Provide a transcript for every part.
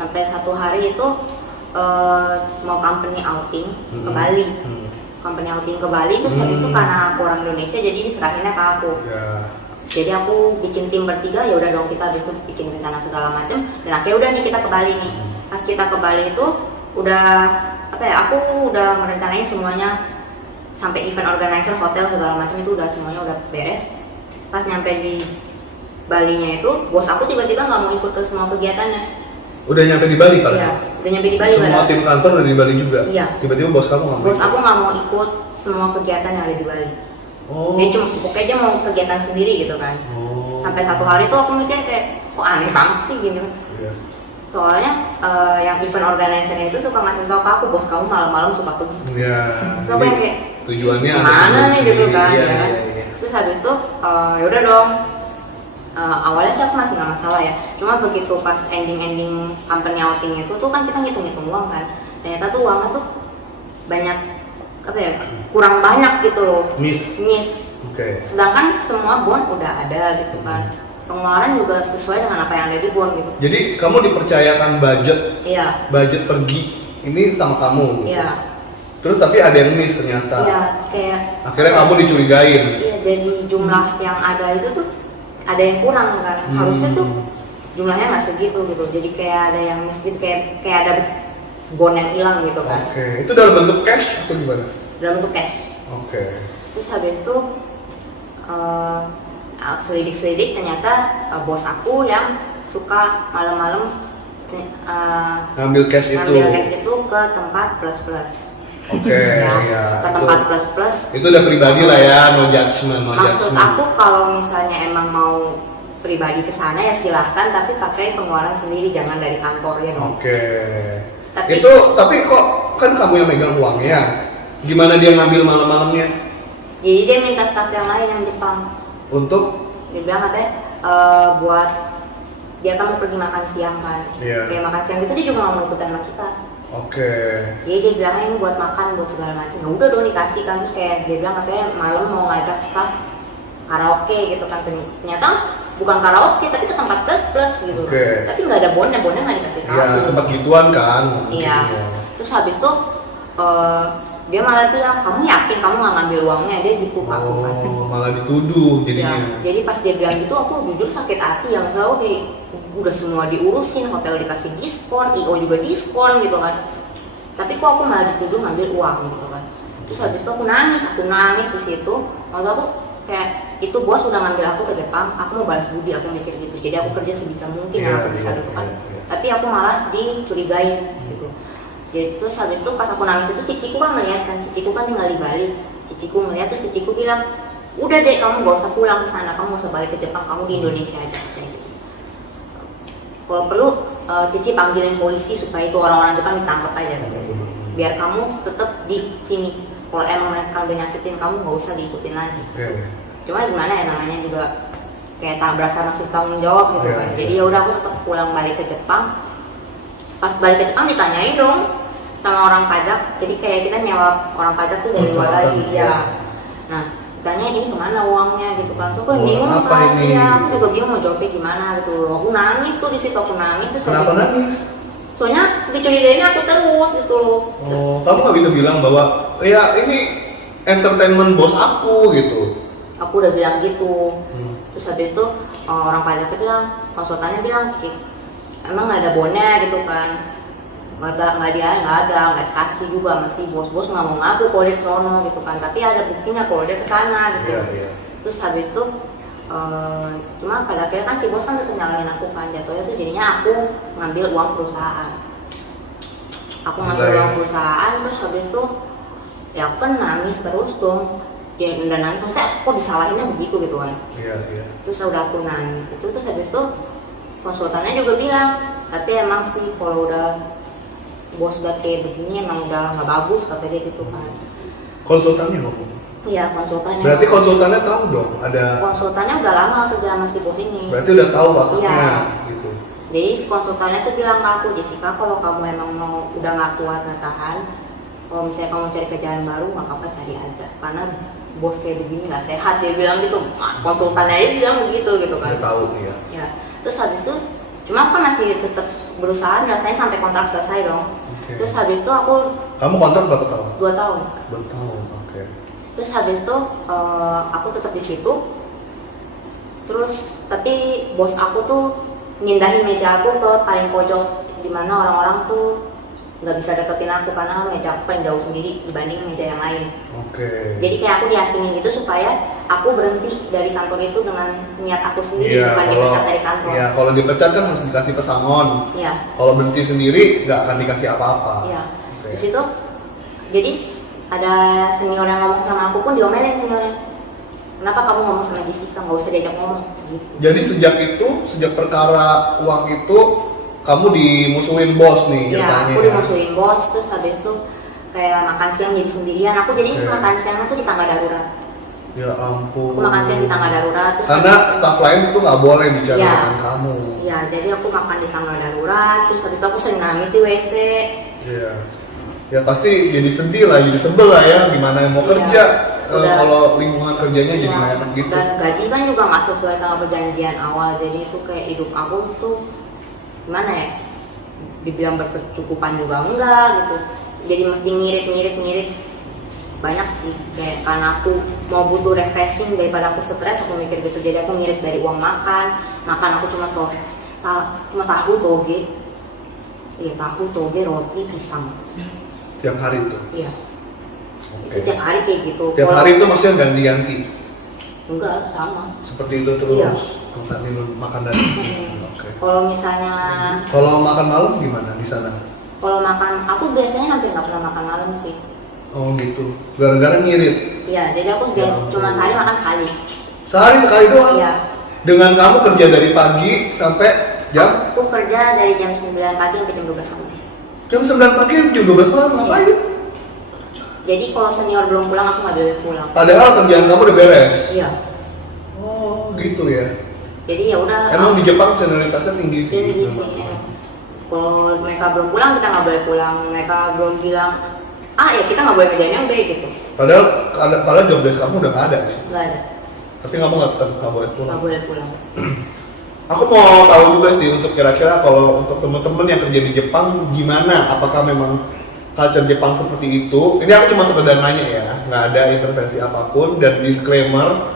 Sampai satu hari itu mau company outing ke Bali. Company outing ke Bali, terus habis itu karena aku orang Indonesia jadi diserahinnya ke aku. Jadi aku bikin tim bertiga, ya udah dong kita habis itu bikin rencana segala macam, dan akhirnya udah nih kita ke Bali nih. Pas kita ke Bali itu udah apa ya, aku udah merencanain semuanya sampai event organizer, hotel segala macam itu udah semuanya udah beres. Pas nyampe di Balinya itu, bos aku tiba-tiba nggak mau ikut ke semua kegiatannya. Udah nyampe di Bali Pak? Iya, udah nyampe di Bali. Semua tim kantor udah di Bali juga? Iya. Tiba-tiba bos kamu nggak mau? Bos aku nggak mau ikut semua kegiatan yang ada di Bali. Dia cuma pokoknya dia mau kegiatan sendiri gitu kan. Sampai satu hari tuh aku mikir kayak kok aneh banget sih gini. Soalnya yang event organizer itu suka ngasih tau ke aku, bos kamu malam-malam suka pergi. So aku yang kayak tujuannya mana nih gitu kan. Iya. Terus habis itu ya udah dong. Awalnya sih aku masih nggak masalah ya. Cuma begitu pas ending company outing itu tuh kan kita ngitung uang kan. Ternyata tuh uangnya tuh banyak apa ya, kurang banyak gitu loh. Miss. Sedangkan semua bond udah ada gitu kan. Pengeluaran juga sesuai dengan apa yang ada di bond gitu. Jadi kamu dipercayakan budget. Iya. Budget pergi ini sama kamu. Iya. Terus tapi ada yang miss ternyata. Iya, kayak akhirnya kamu dicurigain. Iya, jadi jumlah yang ada itu tuh ada yang kurang kan. Harusnya tuh jumlahnya nggak segitu gitu. Jadi kayak ada yang miss gitu, kayak ada bond yang hilang gitu kan. Itu dalam bentuk cash atau gimana? Dalam bentuk cash. Terus habis itu selidik ternyata bos aku yang suka malam-malam ngambil cash itu ke tempat plus. Ya, ke tempat plus. Itu udah pribadi lah ya, no judgment. Maksud aku kalau misalnya emang mau pribadi ke sana ya silahkan, tapi pakai pengeluaran sendiri, jangan dari kantor ya. Tapi kok kan kamu yang megang uangnya, gimana dia ngambil malam-malamnya? Jadi dia minta staff yang lain yang Jepang. Untuk? Dia bilang katanya buat dia kan mau pergi makan siang kan. Kayak makan siang itu dia juga nggak mau ikutan sama kita. Jadi dia bilangnya ini buat makan, buat segala macam. Nah udah dong dikasih kan, terus kayak dia bilang katanya malam mau ngajak staff karaoke gitu kan. Ternyata bukan karaoke tapi ke tempat plus gitu. Tapi nggak ada bonnya nggak dikasih tahu. Iya, tempat gituan kan. Iya. Terus habis itu dia malah bilang, kamu yakin kamu nggak ngambil uangnya? Dia gitu Pak. Malah dituduh jadinya. Ya, jadi pas dia bilang gitu aku jujur sakit hati, yang selalu udah semua diurusin, hotel dikasih diskon, IO juga diskon gitu kan. Tapi kok aku malah dituduh ngambil uang gitu kan. Terus habis itu aku nangis di situ. Maksud aku kayak itu bos udah ngambil aku ke Jepang, aku mau balas budi, aku mikir gitu. Jadi aku kerja sebisa mungkin yang aku bisa gitu kan. Tapi aku malah dicurigain gitu. Jadi terus habis itu pas aku nangis itu ciciku kan melihat kan, ciciku kan tinggal di Bali. Ciciku melihat terus ciciku bilang, udah deh kamu gak usah pulang ke sana, kamu gak usah balik ke Jepang, kamu di Indonesia aja kayak gitu. Kalau perlu Cici panggilin polisi supaya itu orang-orang Jepang ditangkap aja gitu. Biar kamu tetap di sini. Kalau emang mereka udah nyakitin kamu gak usah diikutin lagi. Cuma gimana ya, namanya juga kayak tak berasa masih tanggung jawab gitu kan. Jadi ya udah aku tetap pulang balik ke Jepang. Pas balik ke Jepang ditanyain dong sama orang pajak. Jadi kayak kita nyewa orang pajak tuh dari luar lagi ya. Nah ditanya ini kemana uangnya gitu kan. Tuh aku bingung kan. Iya, aku juga bingung mau jawabnya gimana gitu loh. Aku nangis tuh di situ, aku nangis tuh. Kenapa nangis? Soalnya dicurigain aku terus gitu loh. Kamu nggak bisa bilang bahwa ya ini entertainment bos aku gitu. Aku udah bilang gitu. Terus habis itu orang pajaknya bilang, konsultannya bilang, emang nggak ada bonnya gitu kan. Nggak dikasih juga, masih bos-bos nggak mau ngaku kalau dia kesono gitu kan. Tapi ada buktinya kalau dia kesana gitu. Terus habis itu cuma pada akhirnya kan si bos kan tetap nyalahin aku kan, jatuhnya tuh jadinya aku ngambil uang perusahaan. Terus habis itu ya aku kan nangis terus dong. Ya udah nangis, maksudnya kok disalahinnya begitu gitu kan. Terus udah aku nangis itu, terus habis itu konsultannya juga bilang, tapi emang sih kalau udah bos udah kayak begini emang udah nggak bagus kata dia gitu kan. Konsultannya ngomong? Iya, konsultannya. Berarti konsultannya tahu dong ada. Konsultannya udah lama kerja sama si bos ini. Berarti udah tahu waktunya gitu. Jadi si konsultannya tuh bilang ke aku, Jessica kalau kamu emang mau udah nggak kuat nggak tahan, kalau misalnya kamu cari kerjaan baru nggak apa-apa cari aja, karena bos kayak begini nggak sehat, dia bilang gitu. Konsultannya aja bilang begitu gitu kan. Udah tahu ya. Ya. Terus habis itu cuma aku masih tetap berusaha rasanya sampai kontrak selesai dong. Terus habis itu aku Kamu kontrak berapa tahun? 2 tahun. 2 tahun, oke. Terus habis itu aku tetap di situ. Terus tapi bos aku tuh mindahin meja aku ke paling pojok, dimana orang-orang tuh nggak bisa deketin aku karena meja aku paling jauh sendiri dibanding meja yang lain. Oke. Jadi kayak aku diasingin gitu supaya aku berhenti dari kantor itu dengan niat aku sendiri, Iya, bukan dipecat dari kantor. iya, kalau dipecat kan harus dikasih pesangon. Iya. Kalau berhenti sendiri nggak akan dikasih apa-apa. Iya. Oke. Di situ jadi ada senior yang ngomong sama aku pun diomelin seniornya. Kenapa kamu ngomong sama Jessica, nggak usah diajak ngomong gitu. Jadi sejak perkara uang itu kamu dimusuhin bos nih Iya, ceritanya. aku dimusuhin bos, terus habis itu kayak makan siang jadi sendirian. Aku jadi Oke. makan siangnya tuh di tangga darurat. Ya ampun. Aku makan siang di tangga darurat. Terus Karena staff lain tuh nggak boleh bicara Iya. dengan kamu. Iya, jadi aku makan di tangga darurat. Terus habis itu aku sering nangis di WC. Iya. Ya pasti jadi sedih lah, jadi sebel lah ya. Gimana yang mau Iya. kerja Udah. kalau lingkungan kerjanya jadi Iya, nggak enak gitu. Dan gaji kan juga nggak sesuai sama perjanjian awal. Jadi itu kayak hidup aku tuh gimana ya? Dibilang berkecukupan juga enggak gitu. Jadi mesti ngirit banyak sih, kayak karena aku mau butuh refreshing daripada aku stres, aku mikir gitu. Jadi aku ngirit dari uang makan aku cuma tahu toge, iya tahu toge roti pisang, Tiap hari itu. iya. Oke. Itu tiap hari kayak gitu. Tiap Kalau- hari itu maksudnya ganti-ganti. enggak sama. Seperti itu terus. Iya. Makan minum makan dan Oke. Kalau misalnya Kalau makan malam gimana di sana? kalau makan, aku biasanya hampir nggak pernah makan malam sih. Oh gitu. Gara-gara ngirit. Iya, jadi aku Ya cuma ampun. sehari makan sekali. Sehari sekali doang. Iya. Dengan kamu kerja dari pagi sampai jam Aku kerja dari jam 9 pagi sampai jam 12 malam. jam 9 pagi jam 12 malam ngapain? Jadi kalau senior belum pulang, aku nggak boleh pulang. Padahal kerjaan kamu udah beres. Iya. Oh gitu ya. Jadi ya udah. Emang di Jepang senioritasnya tinggi sih. tinggi sih. memang. Ya. Kalau mereka belum pulang, kita nggak boleh pulang. Mereka belum bilang, ya kita nggak boleh kerjain yang B gitu. Padahal job desk kamu udah nggak ada sih. Nggak ada, Tapi kamu nggak boleh pulang. nggak boleh pulang. Aku mau tahu juga sih untuk kira-kira kalau untuk teman-teman yang kerja di Jepang gimana? Apakah memang culture Jepang seperti itu? Ini aku cuma sekedar nanya ya, nggak ada intervensi apapun dan disclaimer.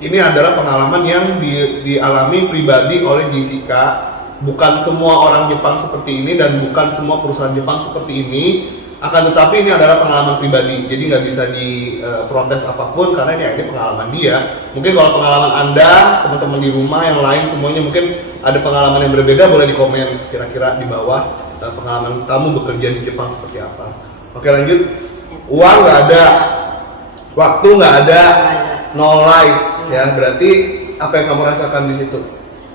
Ini adalah pengalaman yang dialami pribadi oleh Jessica. Bukan semua orang Jepang seperti ini dan bukan semua perusahaan Jepang seperti ini. Akan tetapi ini adalah pengalaman pribadi, jadi nggak bisa diprotes apapun karena ini pengalaman dia. Mungkin kalau pengalaman Anda, teman-teman di rumah yang lain semuanya mungkin ada pengalaman yang berbeda, boleh di komen kira-kira di bawah pengalaman kamu bekerja di Jepang seperti apa. Oke lanjut, uang nggak ada, waktu nggak ada, no life ya. Berarti apa yang kamu rasakan di situ?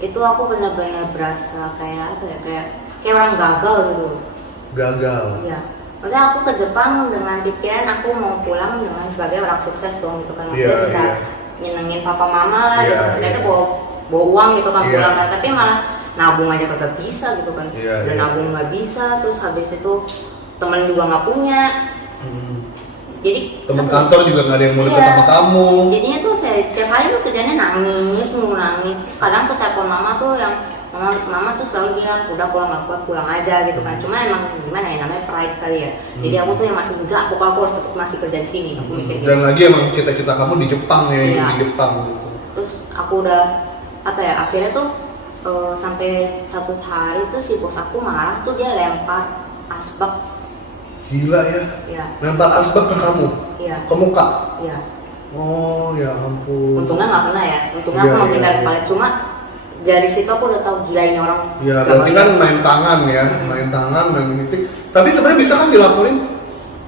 Itu aku benar-benar berasa kayak apa ya, kayak orang gagal gitu. Gagal. Iya. Maksudnya aku ke Jepang dengan pikiran aku mau pulang dengan sebagai orang sukses dong gitu kan, maksudnya Iya, bisa iya. nyenengin papa mama lah Iya, gitu, sebenarnya iya. bawa uang gitu kan Iya. pulang kan, tapi malah nabung aja kagak bisa gitu kan, Iya, udah iya. nabung nggak bisa, terus habis itu temen juga nggak punya, jadi Teman apa ya? kantor juga nggak ada yang mau deket Iya. sama kamu. Jadinya tuh kayak setiap hari tuh kerjanya nangis, mulu nangis. Terus kadang tuh telepon mama tuh yang mama tuh selalu bilang udah kalau nggak kuat pulang aja gitu kan. Cuma emang gimana ya, namanya pride kali ya. Jadi aku tuh yang masih enggak, aku harus tetap masih kerja di sini. Aku mikir gitu. Dan lagi emang cita-cita kamu di Jepang ya, hidup Iya. di Jepang gitu. Terus aku udah apa ya, akhirnya tuh sampai satu hari tuh si bos aku marah tuh, dia lempar asbak. Gila ya. Ya, Lempar asbak ke kamu, iya, ke muka. iya. Oh ya ampun. Untungnya nggak kena ya. Untungnya Iya, aku iya, menghindari iya. paling, cuma dari situ aku udah tahu gila ini orang. Ya gak berarti kan bayar. main tangan ya, main tangan, main fisik. Tapi sebenarnya bisa kan dilaporin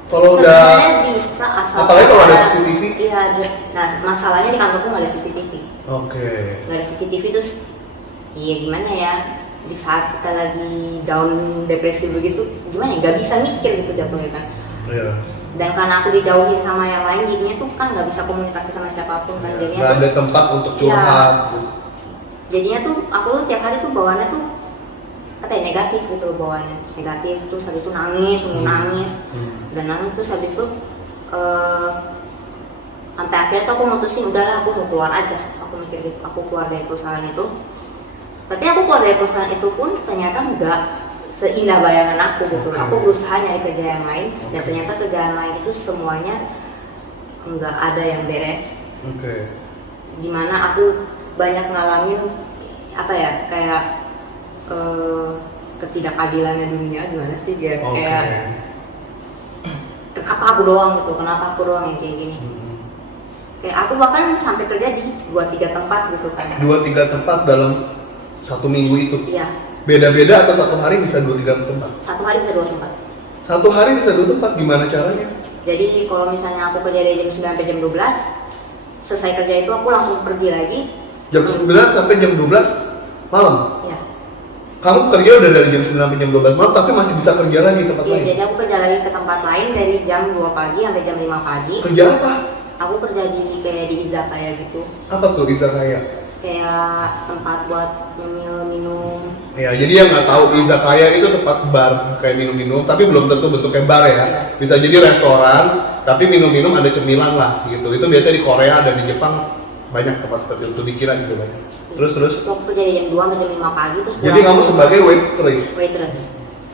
kalau udah. Sebenarnya bisa asal. Apalagi kalau ada CCTV. Iya, nah masalahnya di kantorku nggak ada CCTV. Oke. Nggak ada CCTV terus, iya gimana ya, di saat kita lagi down depresi begitu, gimana ya, nggak bisa mikir gitu jatuhnya kan. Iya. Dan karena aku dijauhin sama yang lain, jadinya tuh kan nggak bisa komunikasi sama siapapun kan, Ya, jadinya nggak tuh, ada tempat untuk curhat. jadinya tuh aku tuh tiap hari tuh bawaannya tuh apa ya, negatif gitu bawaannya, negatif. Terus habis itu nangis, nangis dan nangis. Terus habis itu sampai akhirnya tuh aku mutusin udahlah aku mau keluar aja, aku mikir gitu, aku keluar dari perusahaan itu. Tapi aku keluar dari perusahaan itu pun ternyata nggak seindah bayangan aku gitu. Oke. Aku berusaha nyari kerja yang lain dan ternyata kerjaan lain itu semuanya nggak ada yang beres. Oke. Dimana aku banyak ngalamin apa ya, kayak ketidakadilannya dunia gimana sih kayak Oke. kenapa aku doang gitu, kenapa aku doang yang kayak gini. Kayak aku bahkan sampai kerja di 2-3 tempat gitu kan. 2-3 tempat dalam 1 minggu itu? Iya, Beda-beda atau satu hari bisa 2-3 tempat? satu hari bisa 2 tempat. Satu hari bisa 2 tempat, gimana caranya? Jadi kalau misalnya aku kerja dari jam 9 sampai jam 12, selesai kerja itu aku langsung pergi lagi. Jam 9 sampai jam 12 malam? Ya, Kamu kerja udah dari jam 9 sampai jam 12 malam, tapi masih bisa kerja lagi di tempat iya, lain? jadi aku kerja lagi ke tempat lain dari jam 2 pagi sampai jam 5 pagi. Kerja apa? Aku kerja di kayak di izakaya gitu. Apa tuh izakaya? Kayak tempat buat nyemil minum. Ya, jadi yang nggak tahu izakaya itu tempat bar kayak minum-minum, tapi belum tentu bentuknya bar ya. Bisa jadi restoran, tapi minum-minum ada cemilan lah gitu. Itu biasanya di Korea dan di Jepang banyak tempat seperti itu, di Cina juga banyak. Terus Itu aku kerja dari jam 2 sampai jam 5 pagi terus Jadi pulang. kamu sebagai waitress, waitress.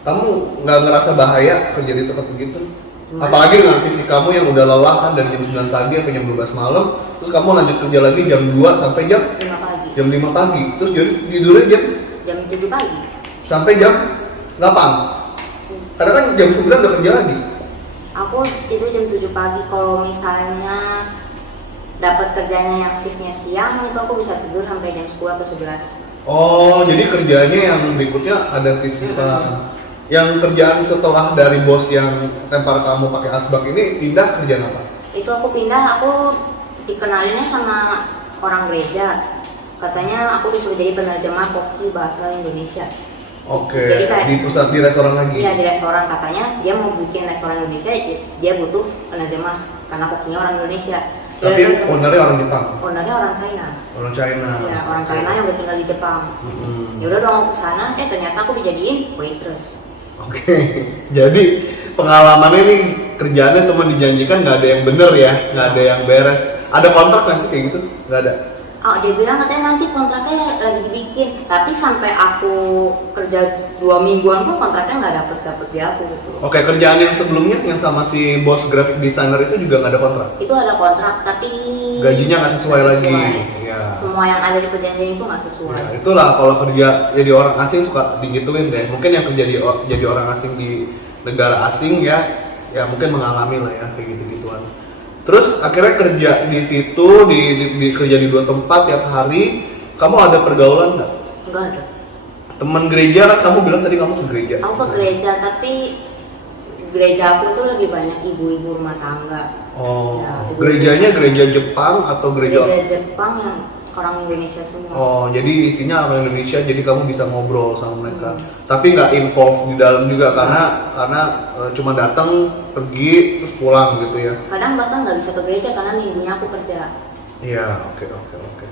kamu nggak ngerasa bahaya kerja di tempat begitu? Gimana? Apalagi dengan fisik kamu yang udah lelah kan dari jam 9 pagi sampai jam 12 malam, terus kamu lanjut kerja lagi jam 2 sampai 5 pagi. jam 5 pagi, terus jadi tidurnya Jam 7 pagi. sampai jam 8. Karena kan jam 9 udah kerja lagi. Aku tidur jam 7 pagi. Kalau misalnya dapat kerjanya yang shiftnya siang itu aku bisa tidur sampai jam 10 atau 11. Oh, jadi kerjanya yang berikutnya ada shift-shiftan. Yang kerjaan setelah dari bos yang tempar kamu pakai asbak ini pindah kerjaan apa? Itu aku pindah, aku dikenalinnya sama orang gereja. Katanya aku disuruh jadi penerjemah koki bahasa Indonesia. Oke, Jadi kayak- di pusat di restoran lagi. Iya, di restoran. Katanya dia mau bikin restoran Indonesia, dia butuh penerjemah karena kokinya orang Indonesia. Tapi ownernya orang Jepang, ownernya orang China. orang China. Ya, orang China yang udah tinggal di Jepang. Ya udah dong aku kesana, ternyata aku dijadiin waitress. Oke, jadi pengalamannya nih kerjaannya semua dijanjikan nggak ada yang bener ya, nggak ada yang beres. Ada kontrak nggak sih kayak gitu? Nggak ada. Oh, dia bilang katanya nanti kontraknya lagi dibikin, tapi sampai aku kerja 2 mingguan pun kontraknya nggak dapet di aku gitu. Oke, kerjaan yang sebelumnya yang sama si bos graphic designer itu juga nggak ada kontrak. Itu ada kontrak, tapi Gajinya nggak sesuai lagi. Ya. Semua yang ada di perjanjian itu nggak sesuai. Ya, itulah kalau kerja jadi orang asing suka digituin deh. Mungkin yang kerja jadi orang asing di negara asing ya mungkin mengalami lah ya kayak gitu-gituan. Terus akhirnya kerja di situ di kerja di 2 tempat tiap hari. Kamu ada pergaulan nggak? Enggak ada. Teman gereja kan kamu bilang tadi kamu ke gereja. Aku ke gereja, tapi gereja aku tuh lebih banyak ibu-ibu rumah tangga. Oh, Ya, gerejanya gereja Jepang atau gereja? Gereja Jepang yang orang Indonesia semua. Oh, jadi isinya orang Indonesia, jadi kamu bisa ngobrol sama mereka. Tapi nggak involve di dalam juga karena cuma datang, pergi, terus pulang gitu ya. Kadang bahkan nggak bisa ke gereja karena minggunya aku kerja. Iya, oke.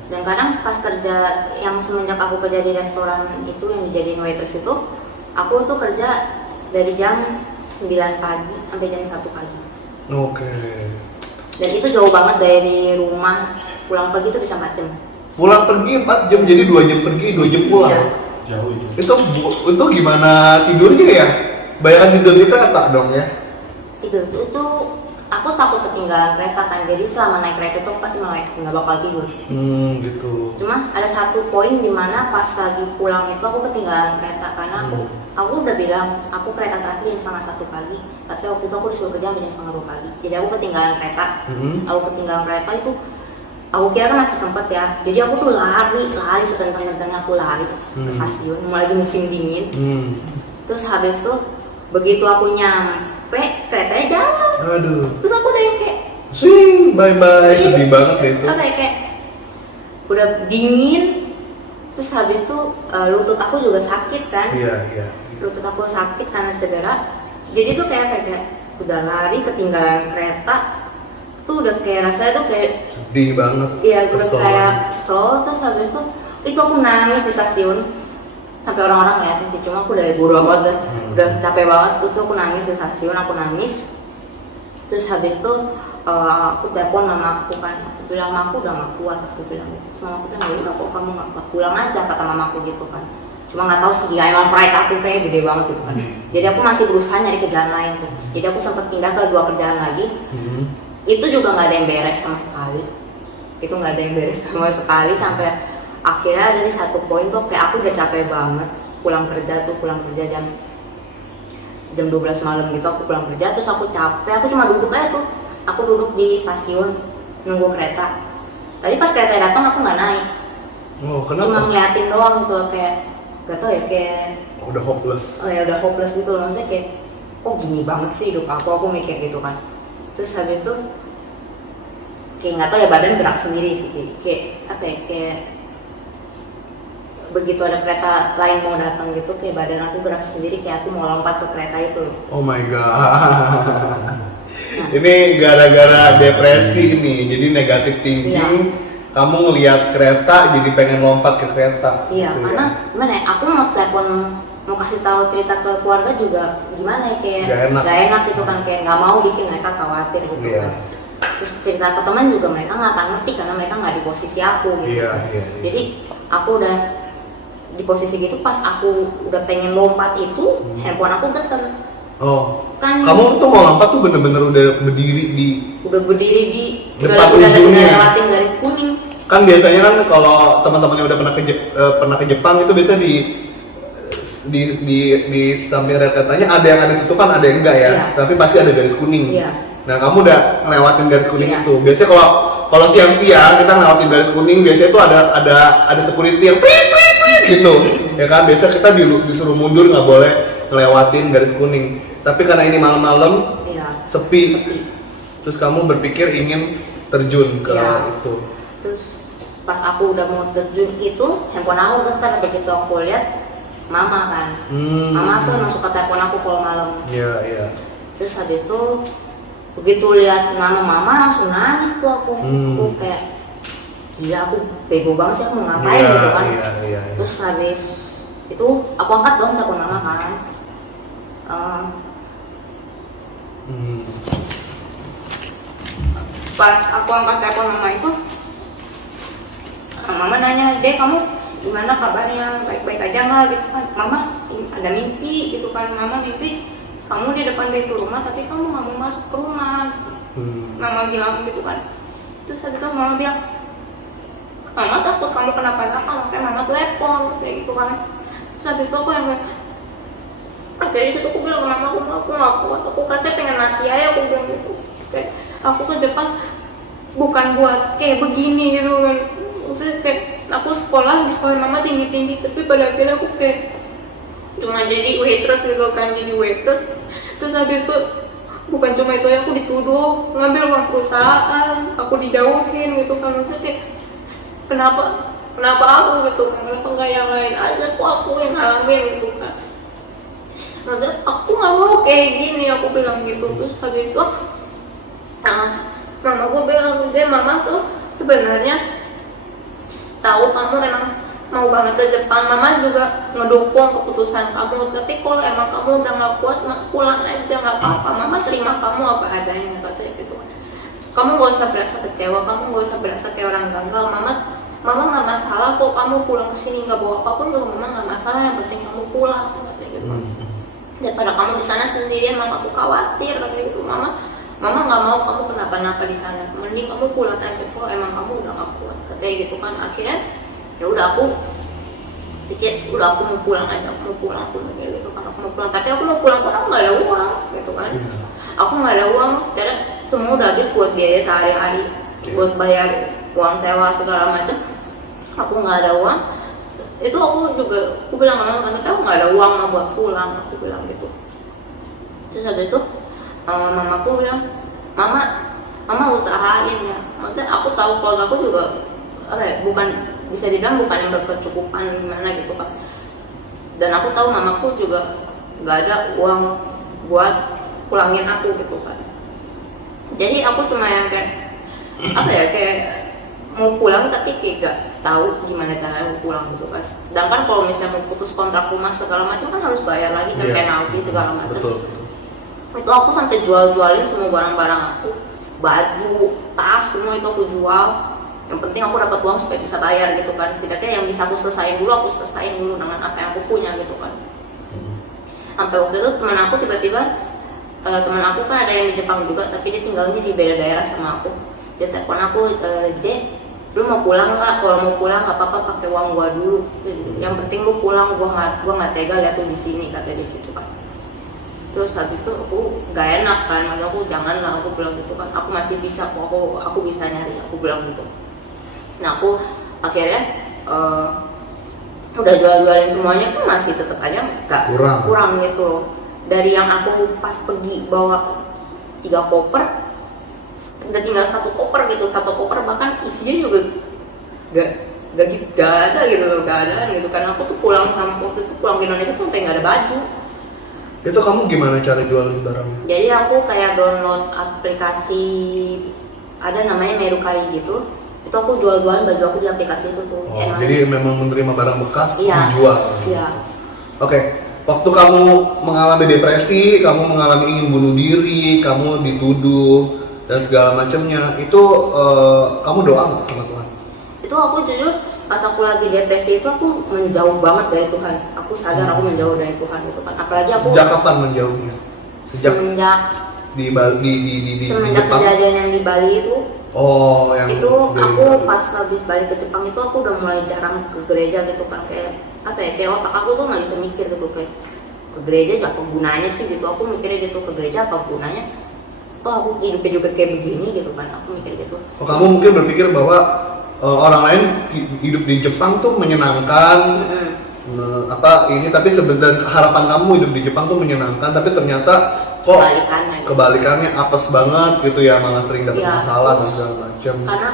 Dan kadang pas kerja, yang semenjak aku kerja di restoran itu yang dijadiin waitress itu, aku tuh kerja dari jam 9 pagi sampai jam 1 pagi. Oke. Dan itu jauh banget dari rumah, pulang pergi itu bisa 4 jam. Pulang pergi 4 jam, jadi 2 jam pergi, 2 jam pulang. Iya. Jauh itu. Itu gimana tidurnya ya? Bayangkan tidur di kereta dong ya? Itu aku takut ketinggalan kereta kan, jadi selama naik kereta itu aku pasti melek, nggak bakal tidur. Gitu. Cuma ada satu poin di mana pas lagi pulang itu aku ketinggalan kereta karena aku udah bilang aku kereta terakhir jam 1:30 pagi, tapi waktu itu aku disuruh kerja jam 1:30 pagi. Jadi aku ketinggalan kereta. Aku ketinggalan kereta itu, aku kira kan masih sempet ya. Jadi aku tuh lari sekencang-kencangnya aku lari ke stasiun, lagi musim dingin. Terus habis itu begitu aku nyampe keretanya jalan. Aduh. Terus aku udah yang kayak Swing, bye-bye. Sedih banget deh itu. apa ya, kayak udah dingin. Terus habis itu lutut aku juga sakit kan. Iya. Lutut aku sakit karena cedera. Jadi tuh kayak udah lari ketinggalan kereta tuh udah kayak rasanya tuh kayak Sedih banget. iya udah Kesel. kayak kesel. Terus habis itu aku nangis di stasiun sampai orang-orang ngeliatin sih, cuma aku udah bodo amat udah capek banget. Tuh aku nangis di stasiun, aku nangis. Terus habis itu aku telepon mama aku kan, aku bilang mama aku udah gak kuat, aku bilang gitu. Mama aku bilang ya udah kok kamu gak kuat, pulang aja, kata mama aku gitu kan. Cuma nggak tahu sih, emang pride aku kayak gede banget gitu kan. Jadi aku masih berusaha nyari kerjaan lain tuh. Jadi aku sempat pindah ke 2 kerjaan lagi. Itu juga nggak ada yang beres sama sekali. Itu nggak ada yang beres sama sekali sampai akhirnya dari satu poin tuh kayak aku udah capek banget pulang kerja jam 12 malam gitu. Aku pulang kerja terus aku capek, aku cuma duduk aja tuh. Aku duduk di stasiun nunggu kereta. Tapi pas kereta datang aku nggak naik. Oh, kenapa? Cuma ngeliatin doang gitu loh, kayak gak tau ya, kayak udah hopeless. oh ya udah hopeless gitu loh, maksudnya kayak kok gini banget sih hidup aku mikir gitu kan. Terus habis itu kayak nggak tau ya, badan gerak sendiri sih, kayak apa ya, kayak begitu ada kereta lain mau datang gitu, kayak badan aku gerak sendiri, kayak aku mau lompat ke kereta itu loh. Oh my god. Ini gara-gara depresi nih, jadi negatif thinking. Kamu ngelihat kereta jadi pengen lompat ke kereta. Iya, gitu karena ya? gimana ya, aku mau telepon, mau kasih tahu cerita ke keluarga juga gimana ya, kayak Gak enak gitu kan, kayak nggak mau bikin mereka khawatir gitu kan. Terus cerita ke teman juga mereka nggak akan ngerti karena mereka nggak di posisi aku gitu. Iya. Jadi aku udah di posisi gitu, pas aku udah pengen lompat itu, handphone aku geter. Oh. Kan Kamu tuh mau lompat tuh bener-bener udah berdiri di depan ujungnya. udah lewatin garis kuning. Kan biasanya kan kalau teman-teman yang udah pernah ke Jepang itu biasa di samping rel keretanya ada yang ada tutupan, ada yang enggak ya. Iya. Tapi pasti ada garis kuning. Iya. Nah, kamu udah ngelewatin garis kuning Iya. itu. Biasanya kalau siang-siang kita ngelewatin garis kuning, biasanya itu ada security yang gitu. Ya kan, biasa kita disuruh mundur, nggak boleh ngelewatin garis kuning. Tapi karena ini malam-malam, Iya. sepi. Terus kamu berpikir ingin terjun ke Iya. itu. Terus pas aku udah mau terjun itu, handphone aku getar. Begitu aku lihat mama kan, mama tuh emang suka telepon aku kalau malam. Iya. Terus habis itu begitu lihat nama mama langsung nangis tuh aku. Aku kayak gila, aku bego banget sih, aku mau ngapain gitu kan. Iya. Terus habis itu aku angkat dong telepon mama kan. Pas aku angkat telepon mama itu, mama nanya, "Dek, kamu gimana kabarnya? Baik-baik aja nggak?" gitu kan. Mama ada mimpi gitu kan, mama mimpi kamu di depan pintu rumah tapi kamu nggak mau masuk ke rumah. Mama bilang gitu kan. Terus habis itu mama bilang, "Mama takut kamu kenapa-napa, makanya mama telepon," kayak gitu kan. Terus habis itu aku yang kayak, dari situ aku bilang ke mama, aku nggak kuat, aku rasanya pengen mati aja, aku bilang gitu. Kayak aku ke Jepang bukan buat kayak begini gitu kan. Maksudnya kayak aku sekolah di sekolah mama tinggi-tinggi, tapi pada akhirnya aku kayak cuma jadi waitress gitu kan, jadi waitress. Terus habis itu bukan cuma itu ya, aku dituduh ngambil uang perusahaan, aku dijauhin gitu kan. Maksudnya kayak kenapa aku gitu kan, kenapa nggak yang lain aja, kok aku yang ngalamin gitu kan. Maksudnya aku nggak mau kayak gini, aku bilang gitu. Terus habis itu mama gue bilang, "Deh, mama tuh sebenarnya tahu kamu emang mau banget ke Jepang, mama juga ngedukung keputusan kamu, tapi kalau emang kamu udah nggak kuat, pulang aja, nggak apa-apa, mama terima kamu apa adanya," katanya gitu. "Kamu gak usah berasa kecewa, kamu gak usah berasa kayak orang gagal, mama nggak masalah kok kamu pulang ke sini nggak bawa apapun juga, mama nggak masalah, yang penting kamu pulang," katanya gitu. "Daripada kamu di sana sendirian, mama aku khawatir," katanya gitu. Mama nggak mau kamu kenapa-napa di sana, mending kamu pulang aja kalau emang kamu udah nggak kuat," katanya gitu kan. Akhirnya ya udah, aku pikir udah aku mau pulang aja, aku mikir gitu kan, aku mau pulang, tapi aku mau pulang pun aku nggak ada uang gitu kan. Aku nggak ada uang, sekarang semua udah habis buat biaya sehari-hari, buat bayar uang sewa segala macam, aku nggak ada uang. Itu aku bilang sama mama, tapi aku nggak ada uang mau buat pulang, aku bilang gitu. Terus habis itu mamaku bilang, mama usahain ya. Maksudnya aku tahu keluarga aku juga bukan, bisa dibilang bukan yang berkecukupan gimana gitu kan. Dan aku tahu mamaku juga nggak ada uang buat pulangin aku gitu kan. Jadi aku cuma yang kayak kayak mau pulang tapi kayak gak tahu gimana cara pulang gitu kan. Sedangkan kalau misalnya mau putus kontrak rumah segala macam kan harus bayar lagi kan, penalti segala macam. Betul. Itu aku sampai jual-jualin semua barang-barang aku baju, tas, semua itu aku jual. Yang penting aku dapat uang supaya bisa bayar gitu kan. Setidaknya yang bisa aku selesaiin dulu dengan apa yang aku punya gitu kan. Sampai waktu itu teman aku tiba-tiba, teman aku kan ada yang di Jepang juga, tapi dia tinggalnya di beda daerah sama aku. Dia telepon aku, J, lu mau pulang nggak? Kalau mau pulang nggak apa-apa, pakai uang gua dulu. Yang penting lu pulang, gua nggak tega lihat lu di sini, kata dia gitu kan. Terus habis itu aku gak enak kan, maksudnya aku janganlah, aku bilang gitu kan. Aku masih bisa kok, aku bisa nyari, aku bilang gitu. Nah aku akhirnya udah jual-jualin semuanya pun masih tetap aja nggak kurang gitu loh. Dari yang aku pas pergi bawa 3 koper, udah tinggal 1 koper gitu. 1 koper bahkan isinya juga gak ada gitu loh, gak ada gitu kan. Aku tuh pulang waktu itu pulang ke Indonesia tuh sampai nggak ada baju. Itu kamu gimana cara jualin barang? Jadi aku kayak download aplikasi, ada namanya Mercari gitu. Itu aku jual-jualan baju aku di aplikasi itu tuh. Jadi memang menerima barang bekas iya, dijual. Iya. Oke. Waktu kamu mengalami depresi, kamu mengalami ingin bunuh diri, kamu dituduh dan segala macamnya, itu kamu doa nggak sama Tuhan? Itu aku jujur pas aku lagi depresi itu aku menjauh banget dari Tuhan. Aku sadar aku menjauh dari Tuhan gitu kan. Apalagi aku sejak kapan menjauhnya? Semenjak Jepang? Kejadian yang di Bali itu. Oh, yang itu aku pas habis balik ke Jepang itu aku udah mulai jarang ke gereja gitu kan. Kayak apa ya, kayak otak aku tuh nggak bisa mikir gitu, kayak ke gereja apa gunanya sih gitu. Aku mikirnya gitu, ke gereja apa gunanya, toh aku hidupnya juga kayak begini gitu kan. Aku mikir gitu. Kamu mungkin berpikir bahwa orang lain hidup di Jepang tuh menyenangkan, tapi sebenarnya harapan kamu hidup di Jepang tuh menyenangkan, tapi ternyata kok kebalikannya apes banget gitu ya, malah sering dapat masalah dan segala macam. Karena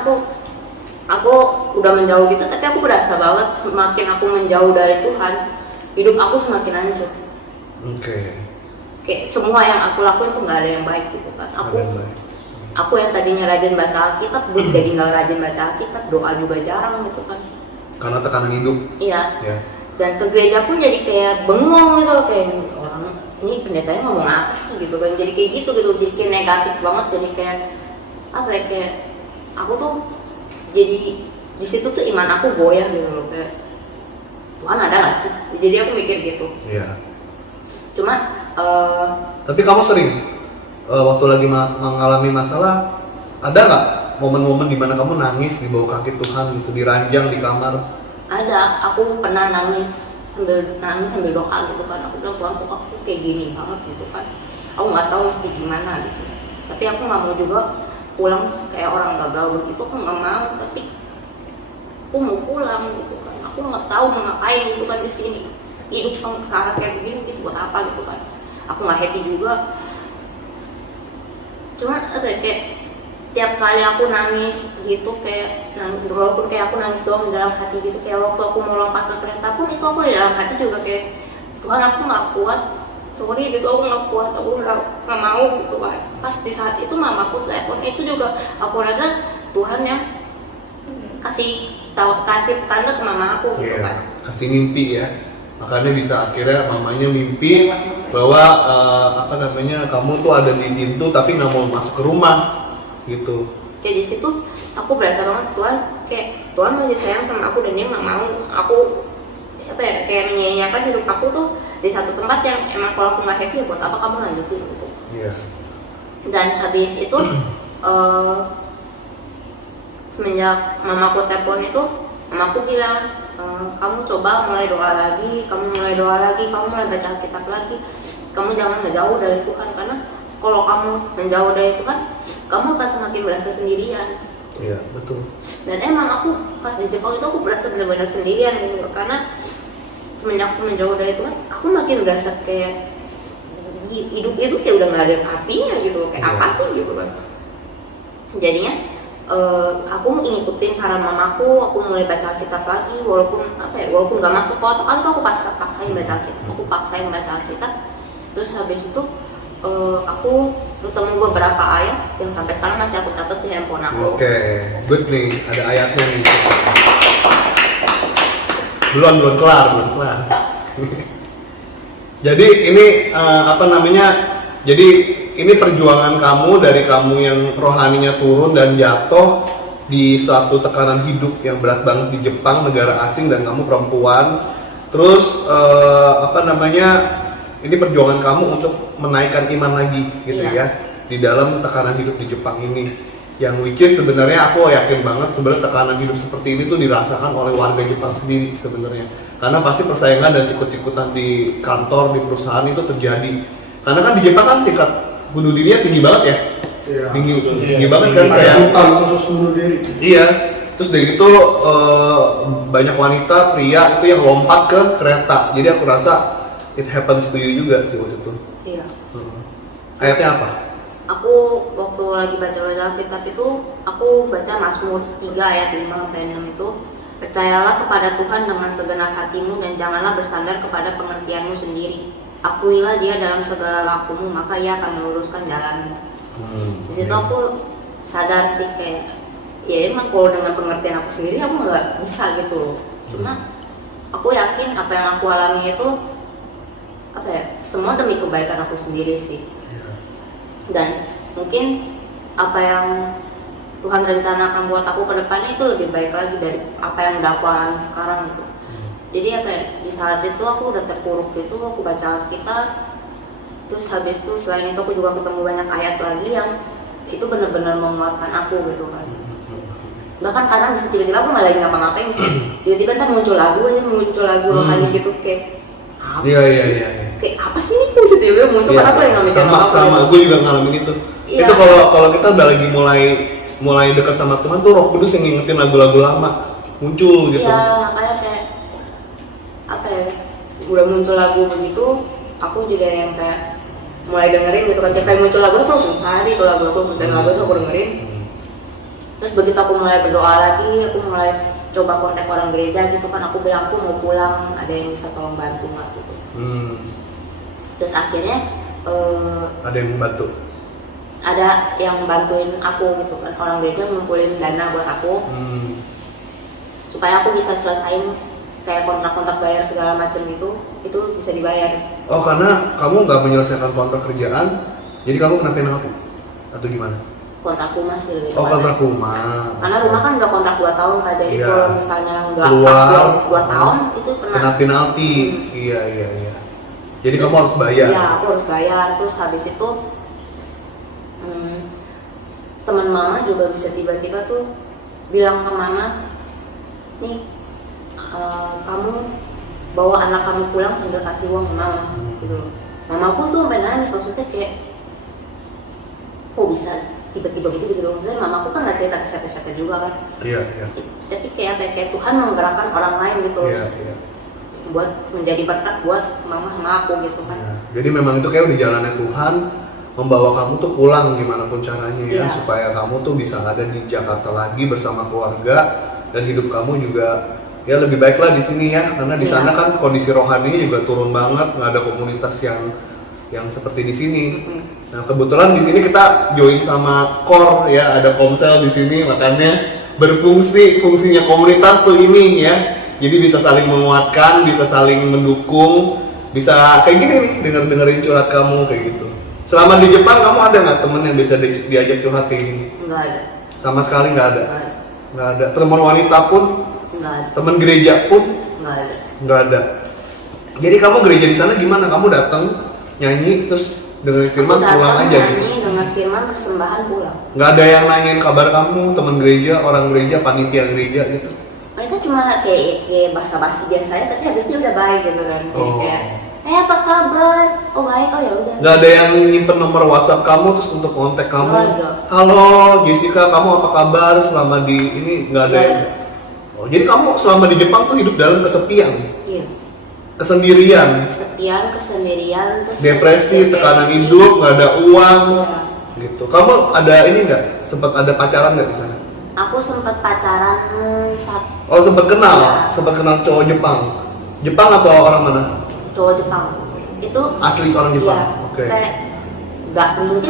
aku udah menjauh gitu, tapi aku berasa banget semakin aku menjauh dari Tuhan, hidup aku semakin hancur. Kayak semua yang aku lakuin tuh nggak ada yang baik gitu kan. Aku yang tadinya rajin baca Alkitab, jadi nggak rajin baca Alkitab, doa juga jarang gitu kan. Karena tekanan hidup. Iya. Dan ke gereja pun jadi kayak bengong gitu loh, kayak orang ini pendetanya ngomong apa sih gitu kan. Jadi kayak gitu, jadi kayak negatif banget, jadi kayak apa ya, kayak aku tuh jadi di situ tuh iman aku goyah gitu loh, kayak Tuhan ada nggak sih? Jadi aku mikir gitu. Iya. Cuma tapi kamu sering waktu lagi mengalami masalah, ada nggak momen-momen dimana kamu nangis di bawah kaki Tuhan gitu, diranjang di kamar? Ada, aku pernah nangis sambil doa gitu kan. Aku bilang, Tuhan kok aku kayak gini banget gitu kan. Aku nggak tahu mesti gimana gitu. Tapi aku nggak mau juga pulang kayak orang gagal begitu. Aku nggak mau, tapi aku mau pulang gitu kan. Aku nggak tahu mau ngapain gitu kan di sini. Hidup sengsara kayak begini gitu buat apa gitu kan. Aku nggak happy juga. Cuma kayak tiap kali aku nangis gitu, kayak walaupun kayak aku nangis doang di dalam hati gitu, kayak waktu aku mau lompat ke kereta pun itu aku di dalam hati juga kayak, Tuhan aku nggak kuat, sorry gitu, aku nggak kuat, aku nggak mau gitu kan. Pas di saat itu mamaku telepon, itu juga aku rasa Tuhan yang kasih tanda ke mama aku gitu kan. Kasih mimpi ya. Makanya bisa akhirnya mamanya mimpi bahwa kamu tuh ada di pintu tapi nggak mau masuk ke rumah gitu. Jadi situ aku berasa banget Tuhan masih sayang sama aku, dan dia nggak mau aku kayak menyanyiakan hidup aku tuh di satu tempat yang emang kalau aku nggak happy ya buat apa kamu lanjutin gitu. Dan habis itu semenjak mamaku telepon itu, mamaku bilang, kamu coba mulai doa lagi, kamu mulai baca Alkitab lagi, kamu jangan ngejauh dari Tuhan, karena kalau kamu menjauh dari Tuhan, kamu akan semakin berasa sendirian. Iya, betul. Dan emang aku pas di Jepang itu aku berasa benar-benar sendirian gitu, karena semenjak aku menjauh dari Tuhan, aku makin berasa kayak hidup itu kayak udah nggak ada artinya gitu, kayak apa sih gitu kan. Jadinya aku ngikutin saran mamaku, aku mulai baca Alkitab lagi, walaupun nggak masuk ke otak aku paksain baca Alkitab. Terus habis itu aku ketemu beberapa ayat yang sampai sekarang masih aku catat di handphone aku. Oke, good nih, ada ayatnya nih. Belum kelar. Jadi ini Jadi ini perjuangan kamu dari kamu yang rohaninya turun dan jatuh di suatu tekanan hidup yang berat banget di Jepang, negara asing, dan kamu perempuan. Terus ini perjuangan kamu untuk menaikkan iman lagi gitu Iya. ya di dalam tekanan hidup di Jepang ini. Yang which is sebenarnya aku yakin banget sebenarnya tekanan hidup seperti ini tuh dirasakan oleh warga Jepang sendiri sebenarnya. Karena pasti persaingan dan sikut-sikutan di kantor, di perusahaan itu terjadi. Karena kan di Jepang kan tingkat bunuh dirinya tinggi banget ya. Iya. Tinggi banget kan kayak Utang khusus bunuh diri. iya. Terus dari itu banyak wanita, pria itu yang lompat ke kereta. Jadi aku rasa it happens to you juga sih waktu itu. Iya. Ayatnya apa? Aku waktu lagi baca kitab itu, aku baca Mazmur 3 ayat 5 sampai 6 itu, percayalah kepada Tuhan dengan segenap hatimu dan janganlah bersandar kepada pengertianmu sendiri. Akuilah Dia dalam segala lakumu, maka Ia akan meluruskan jalanmu. Di situ aku sadar sih kayak, ya emang kalau dengan pengertian aku sendiri aku nggak bisa gitu loh. Cuma aku yakin apa yang aku alami itu semua demi kebaikan aku sendiri sih. Dan mungkin apa yang Tuhan rencanakan buat aku ke depannya itu lebih baik lagi dari apa yang udah aku alami sekarang gitu. Jadi di saat itu aku udah terpuruk gitu, aku baca Alkitab, terus habis itu selain itu aku juga ketemu banyak ayat lagi yang itu benar-benar menguatkan aku gitu kan. Bahkan kadang bisa tiba-tiba aku nggak lagi ngapa-ngapain gitu, tiba-tiba ntar muncul lagu rohani gitu kayak Iya. kayak apa sih ini sih tiba-tiba muncul karena aku lagi nggak mikir apa-apa Sama, gitu. gue juga ngalamin itu. Iya. Itu kalau kita udah lagi mulai dekat sama Tuhan tuh Roh Kudus yang ngingetin lagu-lagu lama muncul gitu. Iya, makanya kayak udah muncul lagu begitu, aku juga yang kayak mulai dengerin gitu kan, kayak muncul lagu aku langsung cari tuh lagu dan lagu itu aku dengerin. Terus begitu aku mulai berdoa lagi, aku mulai coba kontak orang gereja gitu kan, aku bilang aku mau pulang, ada yang bisa tolong bantu nggak gitu. Terus akhirnya Ada yang membantu. ada yang bantuin aku gitu kan, orang gereja ngumpulin dana buat aku supaya aku bisa selesain kayak kontrak-kontrak bayar segala macam gitu, itu bisa dibayar. Oh, karena kamu nggak menyelesaikan kontrak kerjaan, jadi kamu kena penalti atau gimana? Kontrak rumah sih lebih Oh, tepatnya. kontrak rumah. Karena rumah kan udah kontrak 2 tahun kan, jadi Iya. kalau misalnya nggak Keluar, pas 2 tahun itu Kena penalti. Iya. Jadi kamu harus bayar. Iya, aku harus bayar. Terus habis itu teman mama juga bisa tiba-tiba tuh bilang ke mama, nih kamu bawa anak kamu pulang sambil kasih uang ke mama gitu. Mama pun tuh sampai nangis, maksudnya kayak kok bisa tiba-tiba gitu. Maksudnya mamaku kan nggak cerita ke siapa-siapa juga kan. Iya. Tapi kayak Tuhan menggerakkan orang lain gitu. Iya. Buat menjadi berkat buat mama sama aku gitu kan. Ya, jadi memang itu kayak udah jalannya Tuhan membawa kamu tuh pulang gimana pun caranya ya, Iya. supaya kamu tuh bisa ada di Jakarta lagi bersama keluarga dan hidup kamu juga ya lebih baik lah di sini ya, karena di Iya. sana kan kondisi rohani juga turun banget, nggak ada komunitas yang seperti di sini. Nah kebetulan di sini kita join sama core ya, ada komsel di sini, makanya fungsinya komunitas tuh ini ya. Jadi bisa saling menguatkan, bisa saling mendukung, bisa kayak gini nih, dengerin curhat kamu kayak gitu. Selama di Jepang kamu ada nggak temen yang bisa diajak curhat kayak gini? Nggak ada. Sama sekali nggak ada. Nggak ada. Nggak ada. Teman wanita pun, Nggak ada. teman gereja pun Nggak ada. nggak ada. Jadi kamu gereja di sana gimana? Kamu datang nyanyi terus dengerin firman Aku pulang datang, aja gitu? nyanyi dengan firman persembahan pulang. Nggak ada yang nanyain kabar kamu, teman gereja, orang gereja, panitia gereja gitu? Mereka cuma kayak basa-basi biasa ya, tapi habis itu udah baik gitu kan. Oh. Kayak apa kabar? Oh baik, oh ya udah. Nggak ada yang nyimpen nomor WhatsApp kamu terus untuk kontak kamu? Nggak ada. Halo Jessica, kamu apa kabar selama di ini? Nggak ada Nggak yang... ada. Oh, jadi kamu selama di Jepang tuh hidup dalam kesepian, Iya. kesendirian, Kesepian, kesendirian, terus depresi, tekanan hidup, nggak ada uang, Iya. gitu. Kamu ada ini nggak? Sempat ada pacaran nggak di sana? Aku sempat pacaran Oh sempat kenal, Iya. sempat kenal cowok Jepang. Jepang atau orang mana? cowok Jepang. Itu Asli orang Jepang. iya, Oke. kayak mungkin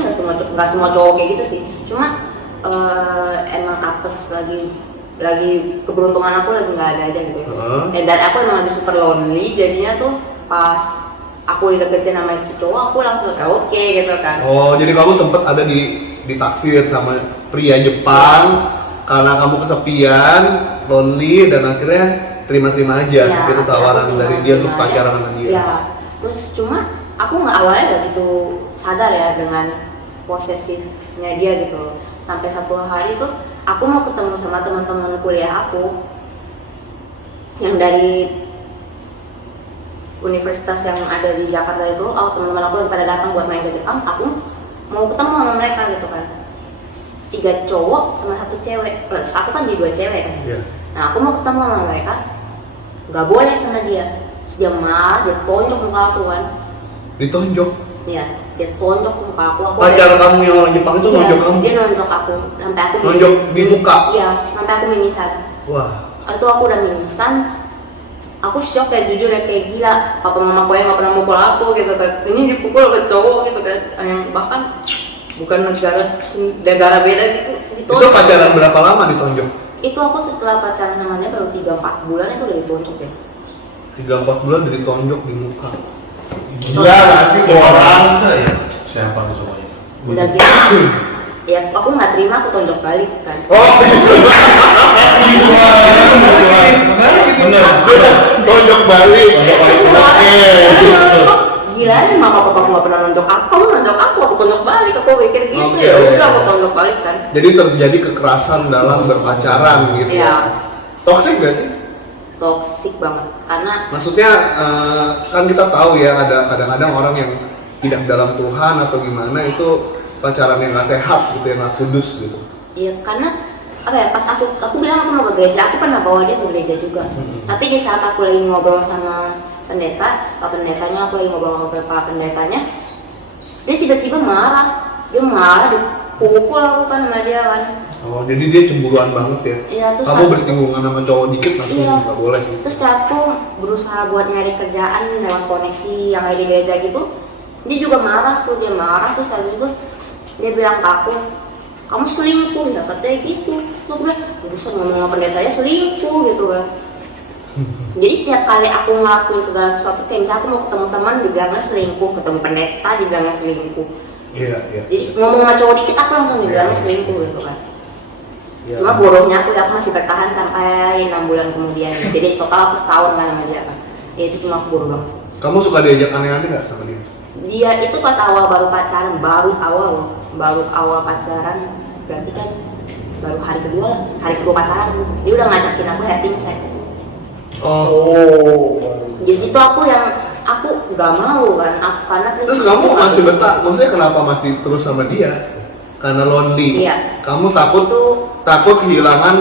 nggak semua cowok kayak gitu sih. Cuma emang apes lagi keberuntungan aku lagi nggak ada aja gitu. Heeh. Dan aku emang lagi super lonely, jadinya tuh pas aku dideketin sama itu cowok, aku langsung oke gitu kan. Oh, jadi kamu sempet ada ditaksir sama pria Jepang karena kamu kesepian, lonely, dan akhirnya terima-terima aja Ya, itu tawaran aku dari dia untuk terima aja. pacaran sama dia. Ya, terus cuma aku nggak awalnya nggak gitu sadar ya dengan posesifnya dia gitu. Sampai satu hari tuh aku mau ketemu sama teman-teman kuliah aku yang dari universitas yang ada di Jakarta itu, teman-teman aku lagi pada datang buat main ke Jepang, aku mau ketemu sama mereka gitu kan. 3 cowok sama 1 cewek, plus aku kan di 2 cewek kan. Iya. Nah aku mau ketemu sama mereka, nggak boleh sama dia. Terus dia marah, dia tonjok muka aku kan. Ditonjok. Iya, dia tonjok muka aku. Pacar kamu yang orang Jepang itu Iya, nonjok kamu? Dia nonjok aku, sampai aku Nonjok di muka? Iya, sampai aku mimisan. Wah. Itu aku udah mimisan. Aku shock kayak jujur ya, kayak gila. Papa mama gue nggak pernah mukul aku gitu kan. Ini dipukul ke cowok gitu kan, yang bahkan bukan negara beda gitu. Itu pacaran berapa lama ditonjok? Itu aku setelah pacaran sama dia baru 3-4 bulan itu udah ditonjok ya. 3-4 bulan udah ditonjok di muka. Gila nggak sih orang? Siapa nih semuanya? Udah gitu, ya aku nggak terima, aku tonjok balik kan. Oh, Bener. tonjok balik. Oke. Gila ya, mama papa aku nggak pernah nonjok aku, kamu nonjok aku tonjok balik. Aku pikir gitu. Oke. Ya udah aku tonjok balik kan. Jadi terjadi kekerasan dalam berpacaran gitu. Iya. Toxic gak sih? Toxic banget karena Maksudnya kan kita tahu ya ada kadang-kadang orang yang tidak dalam Tuhan atau gimana itu pacaran yang gak sehat gitu, yang gak kudus gitu. ya karena apa ya, pas aku bilang aku mau ke gereja, aku pernah bawa dia ke gereja juga. Tapi di saat aku lagi ngobrol sama pak pendetanya, aku lagi ngobrol sama pak pendetanya, dia tiba-tiba marah, dipukul aku kan sama dia kan. Oh, jadi dia cemburuan banget ya? Iya, terus Kamu bersinggungan sama cowok dikit langsung Iya. gak boleh sih. Terus kayak aku berusaha buat nyari kerjaan lewat koneksi yang ada di gereja gitu, dia juga marah tuh, terus habis itu dia bilang ke aku, kamu selingkuh ya, katanya gitu. Terus aku bilang, buset, ngomong sama pendetanya selingkuh gitu kan. Jadi tiap kali aku ngelakuin segala sesuatu, kayak misalnya aku mau ketemu teman dibilangnya selingkuh, ketemu pendeta dibilangnya selingkuh. Iya, iya. Jadi ngomong sama cowok dikit aku langsung dibilangnya selingkuh gitu kan. Iya. Cuma bodohnya aku masih bertahan sampai 6 bulan kemudian. Jadi total aku setahun kan sama dia kan. Ya itu cuma aku bodoh banget sih. Kamu suka diajak aneh-aneh gak sama dia? Dia itu pas awal baru pacaran, baru awal pacaran, berarti kan baru hari kedua pacaran, dia udah ngajakin aku having sex. Oh. Di situ aku nggak mau kan, karena Terus prinsip kamu aku masih nggak- maksudnya kenapa masih terus sama dia? Karena lonely. Iya. Kamu takut Itu- takut kehilangan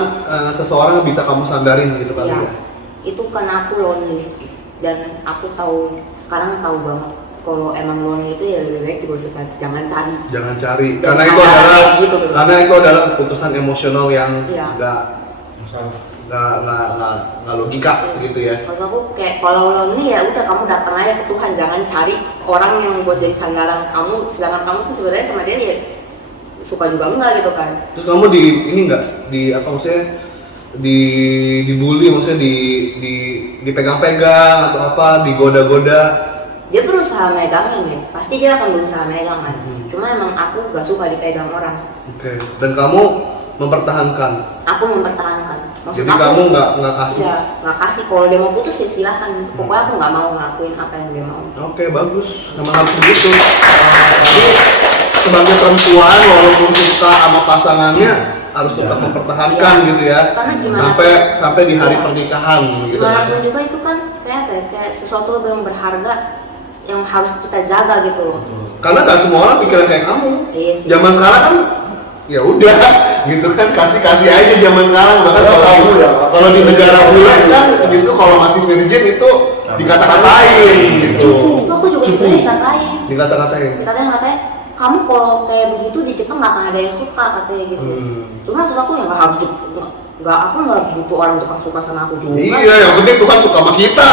seseorang yang bisa kamu sandarin gitu kali Iya, ya? itu karena aku lonely sih. Dan aku sekarang tahu banget kalau emang lonely itu ya lebih baik gak usah jangan cari. Jangan cari. Dan Karena itu sadar adalah kayak gitu, gitu. karena itu adalah keputusan emosional yang Iya. nggak logika gitu ya. Kalau aku kayak kalau lonely ya udah kamu datang aja ke Tuhan, jangan cari orang yang buat jadi sandaran kamu, sedangkan kamu tuh sebenarnya sama dia ya suka juga enggak gitu kan. Terus kamu ini nggak apa maksudnya dibully, maksudnya dipegang-pegang atau apa, digoda-goda? Dia berusaha megangin ya, pasti dia akan berusaha megang kan. Hmm. Cuma emang aku gak suka dipegang orang. Oke. Dan kamu mempertahankan. Aku mempertahankan. Maksud Jadi aku, kamu nggak kasih. ya nggak kasih. Kalau dia mau putus ya silahkan. Pokoknya aku nggak mau ngelakuin apa yang dia mau. Oke, bagus. Memang harus begitu. Tapi sebagai perempuan walaupun suka sama pasangannya harus tetap mempertahankan Iya. gitu ya. Karena gimana Sampai di hari Iya. pernikahan gitu. Gimana pun juga itu kan kayak apa ya, kayak sesuatu yang berharga yang harus kita jaga gitu loh. Karena nggak semua orang pikiran kayak kamu. Iya sih. Zaman sekarang kan ya udah gitu kan, kasih aja zaman sekarang. Bahkan kalau di negara bule kan justru kalau masih virgin itu dikata-katain gitu. Itu aku juga sebenarnya dikatain. Dikata-katain. Kamu kalau kayak begitu di Jepang nggak akan ada yang suka katanya gitu. Cuma maksud aku ya nggak harus aku nggak butuh orang Jepang suka sama aku juga. Iya, yang penting Tuhan suka sama kita.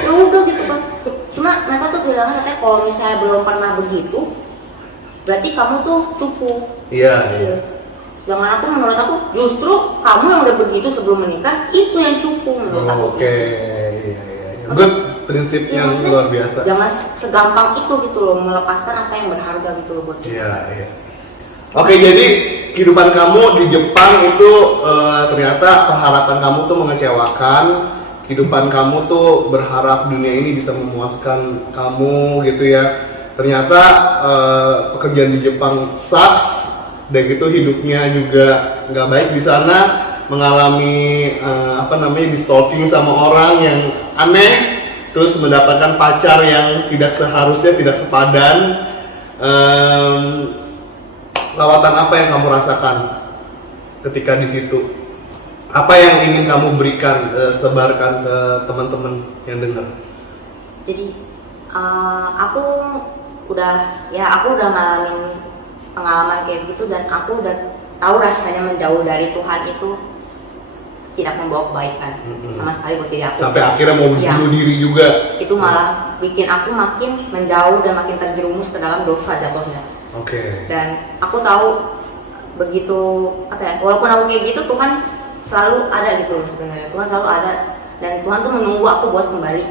Ya udah gitu kan. Cuma mereka tuh bilangnya katanya kalau misalnya belum pernah begitu, berarti kamu tuh cupu. Iya. Sedangkan menurut aku justru kamu yang udah begitu sebelum menikah itu yang cupu menurut aku. Oke. Iya. Good. prinsip Ya, yang maksudnya luar biasa. jangan segampang itu gitu loh melepaskan apa yang berharga gitu loh buat kita. Iya, iya. Oke, jadi kehidupan kamu di Jepang itu ternyata pengharapan kamu tuh mengecewakan. Kehidupan kamu tuh berharap dunia ini bisa memuaskan kamu gitu ya. Ternyata pekerjaan di Jepang sucks, dan gitu hidupnya juga nggak baik di sana, mengalami di stalking sama orang yang aneh, terus mendapatkan pacar yang tidak seharusnya, tidak sepadan. Lawatan apa yang kamu rasakan ketika di situ? Apa yang ingin kamu berikan, sebarkan ke teman-teman yang dengar? Jadi aku udah ngalamin pengalaman kayak gitu, dan aku udah tahu rasanya menjauh dari Tuhan itu tidak membawa kebaikan sama sekali buat diri aku. Sampai akhirnya mau bunuh diri juga. Itu malah bikin aku makin menjauh dan makin terjerumus ke dalam dosa jatuhnya. Oke. Dan aku tahu begitu walaupun aku kayak gitu, Tuhan selalu ada gitu loh sebenarnya. Tuhan selalu ada, dan Tuhan tuh menunggu aku buat kembali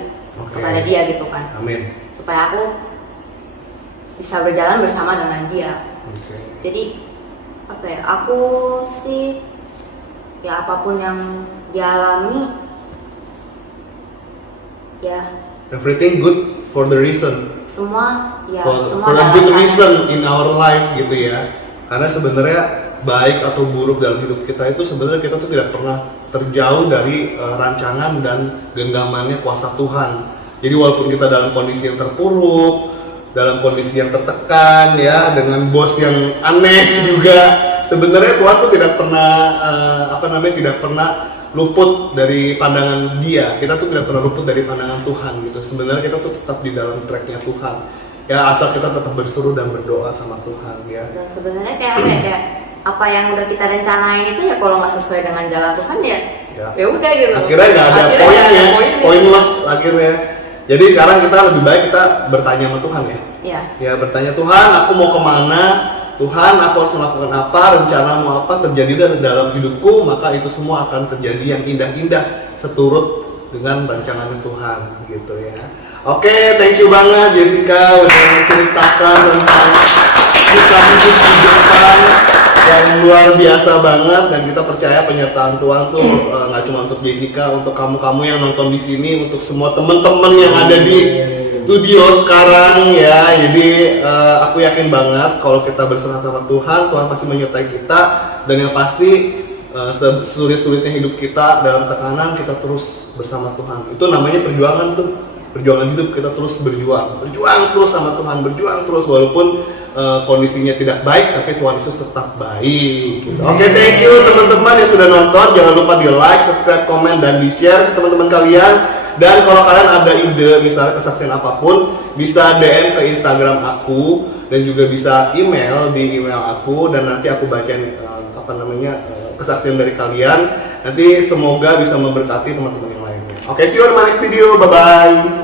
kepada Dia gitu kan. Amin. Supaya aku bisa berjalan bersama dengan Dia. Jadi aku sih ya apapun yang dialami ya Everything good for the reason. semua For a ada good rasanya. reason in our life gitu ya. Karena sebenarnya baik atau buruk dalam hidup kita itu sebenarnya kita tuh tidak pernah terjauh dari rancangan dan genggamannya kuasa Tuhan. Jadi walaupun kita dalam kondisi yang terpuruk, dalam kondisi yang tertekan ya, dengan bos yang aneh juga, sebenarnya Tuhan tuh tidak pernah tidak pernah luput dari pandangan Dia. Kita tuh tidak pernah luput dari pandangan Tuhan gitu. Sebenarnya kita tuh tetap di dalam tracknya Tuhan. Ya asal kita tetap berseru dan berdoa sama Tuhan ya. Dan sebenarnya kayak apa yang udah kita rencanain itu ya kalau nggak sesuai dengan jalan Tuhan ya udah gitu. Akhirnya nggak ada poinnya, pointless akhirnya. Jadi sekarang kita lebih baik kita bertanya sama Tuhan ya. Iya. Ya bertanya, Tuhan aku mau kemana? Tuhan aku harus melakukan apa? Rencanamu apa terjadi dalam hidupku? Maka itu semua akan terjadi yang indah-indah seturut dengan rancangan Tuhan gitu ya. Oke, thank you banget Jessica udah menceritakan tentang kisah hidup di Jepang yang luar biasa banget, dan kita percaya penyertaan Tuhan tuh nggak cuma untuk Jessica, untuk kamu-kamu yang nonton di sini, untuk semua teman-teman yang ada di studio sekarang ya. Jadi aku yakin banget kalau kita berserah sama Tuhan, Tuhan pasti menyertai kita, dan yang pasti sulit-sulitnya hidup kita dalam tekanan, kita terus bersama Tuhan. Itu namanya perjuangan tuh. Perjuangan hidup, kita terus berjuang terus sama Tuhan, berjuang terus walaupun kondisinya tidak baik, tapi Tuhan Yesus tetap baik gitu. Oke, thank you teman-teman yang sudah nonton. Jangan lupa di like, subscribe, komen, dan di share ke teman-teman kalian. Dan kalau kalian ada ide misalnya kesaksian apapun, bisa DM ke Instagram aku, dan juga bisa email di email aku, dan nanti aku bacain kesaksian dari kalian. Nanti semoga bisa memberkati teman-teman yang lainnya. Oke, see you on my next video. Bye bye.